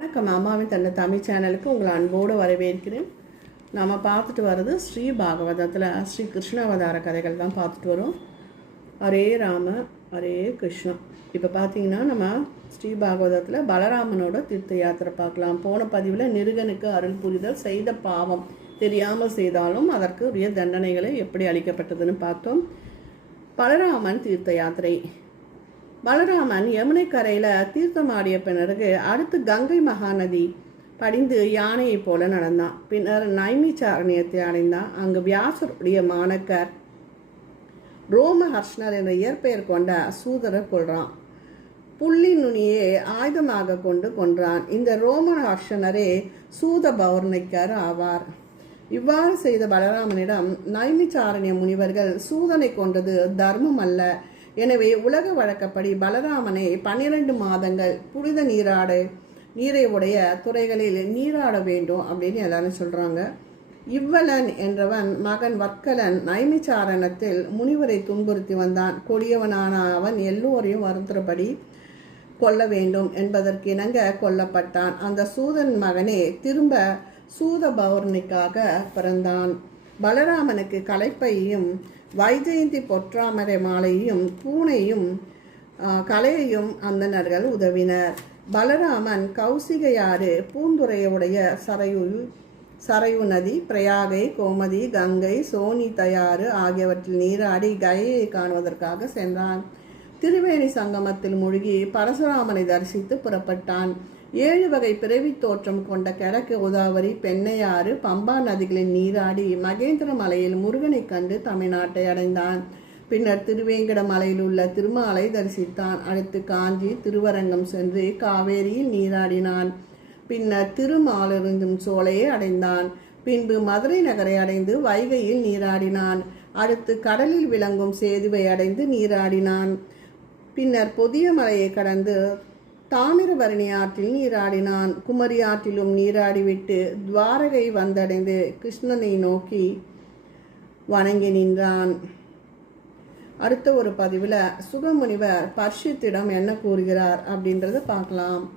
வணக்கம். அம்மாவின் தன்னை தமிழ் சேனலுக்கு உங்களை அன்போடு வரவேற்கிறேன். நாம் பார்த்துட்டு வர்றது ஸ்ரீ பாகவதத்தில் ஸ்ரீ கிருஷ்ணாவதார கதைகள் தான் பார்த்துட்டு வரோம். ஹரே ராம ஹரே கிருஷ்ணா. இப்போ பார்த்தீங்கன்னா நம்ம ஸ்ரீ பாகவதத்தில் பலராமனோட தீர்த்த யாத்திரை பார்க்கலாம். போன பதிவில் நிருகனுக்கு அருள் புரிதல் செய்த பாவம் தெரியாமல் செய்தாலும் அதற்கு உரிய தண்டனைகளை எப்படி அளிக்கப்பட்டதுன்னு பார்த்தோம். பலராமன் தீர்த்த யாத்திரை. பலராமன் யமுனை கரையில் தீர்த்தமாடிய பிறகு அடுத்து கங்கை மகாநதி படிந்து யானையைப் போல நடந்தான். பின்னர் நைமிச்சாரண்யத்தை அடைந்தான். அங்கு வியாசருடைய மாணக்கர் ரோமஹர்ஷ்ணர் என்ற இயற்பெயர் கொண்ட சூதரர் கொள்றான் புள்ளி நுனியை ஆயுதமாக கொண்டு கொன்றான். இந்த ரோமஹர்ஷனரே சூத பௌர்ணிக்கர் ஆவார். இவ்வாறு செய்த பலராமனிடம் நைமிச்சாரண்ய முனிவர்கள் சூதனை கொண்டது தர்மம் அல்ல. எனவே உலக வழக்கப்படி பலராமனை பன்னிரண்டு மாதங்கள் புனித நீராடு நீரை உடைய துறைகளில் நீராட வேண்டும் அப்படின்னு எல்லாரும் சொல்கிறாங்க இவ்வளன் என்றவன் மகன் வர்க்கலன் நைமிச்சாரணத்தில் முனிவரை துன்புறுத்தி வந்தான். கொடியவனான அவன் எல்லோரையும் வருத்துறபடி கொல்ல வேண்டும் என்பதற்கு இணங்க கொல்லப்பட்டான். அந்த சூதன் மகனே திரும்ப சூத பௌர்ணிக்காக பிறந்தான். பலராமனுக்கு கலைப்பையும் வைஜெயந்தி பொற்றாமரை மாலையும் பூனையும் கலையையும் அந்தனர்கள் உதவினர். பலராமன் கௌசிகையாறு பூந்துரையுடைய சரையு சரையு நதி பிரயாகை கோமதி கங்கை சோனி தயாறு ஆகியவற்றில் நீராடி கயையை காணுவதற்காக சென்றான். திருவேணி சங்கமத்தில் மூழ்கி பரசுராமனை தரிசித்து புறப்பட்டான். ஏழு வகை பிறவி தோற்றம் கொண்ட கிழக்கு உதாவரி பெண்ணையாறு பம்பா நதிகளில் நீராடி மகேந்திர மலையில் முருகனை கண்டு தமிழ்நாட்டை அடைந்தான். பின்னர் திருவேங்கட மலையில் உள்ள திருமாலை தரிசித்தான். அடுத்து காஞ்சி திருவரங்கம் சென்று காவேரியில் நீராடினான். பின்னர் திருமாலிருந்தும் சோலையை அடைந்தான். பின்பு மதுரை நகரை அடைந்து வைகையில் நீராடினான். அடுத்து கடலில் விளங்கும் சேதுவை அடைந்து நீராடினான். பின்னர் புதிய மலையை கடந்து தாமிரபரணி ஆற்றில் நீராடினான். குமரி ஆற்றிலும் நீராடிவிட்டு துவாரகை வந்தடைந்து கிருஷ்ணனை நோக்கி வணங்கி நின்றான். அடுத்த ஒரு பதிவில் சுகமுனிவர் பர்ஷித்திடம் என்ன கூறுகிறார்? அப்படின்றத பார்க்கலாம்.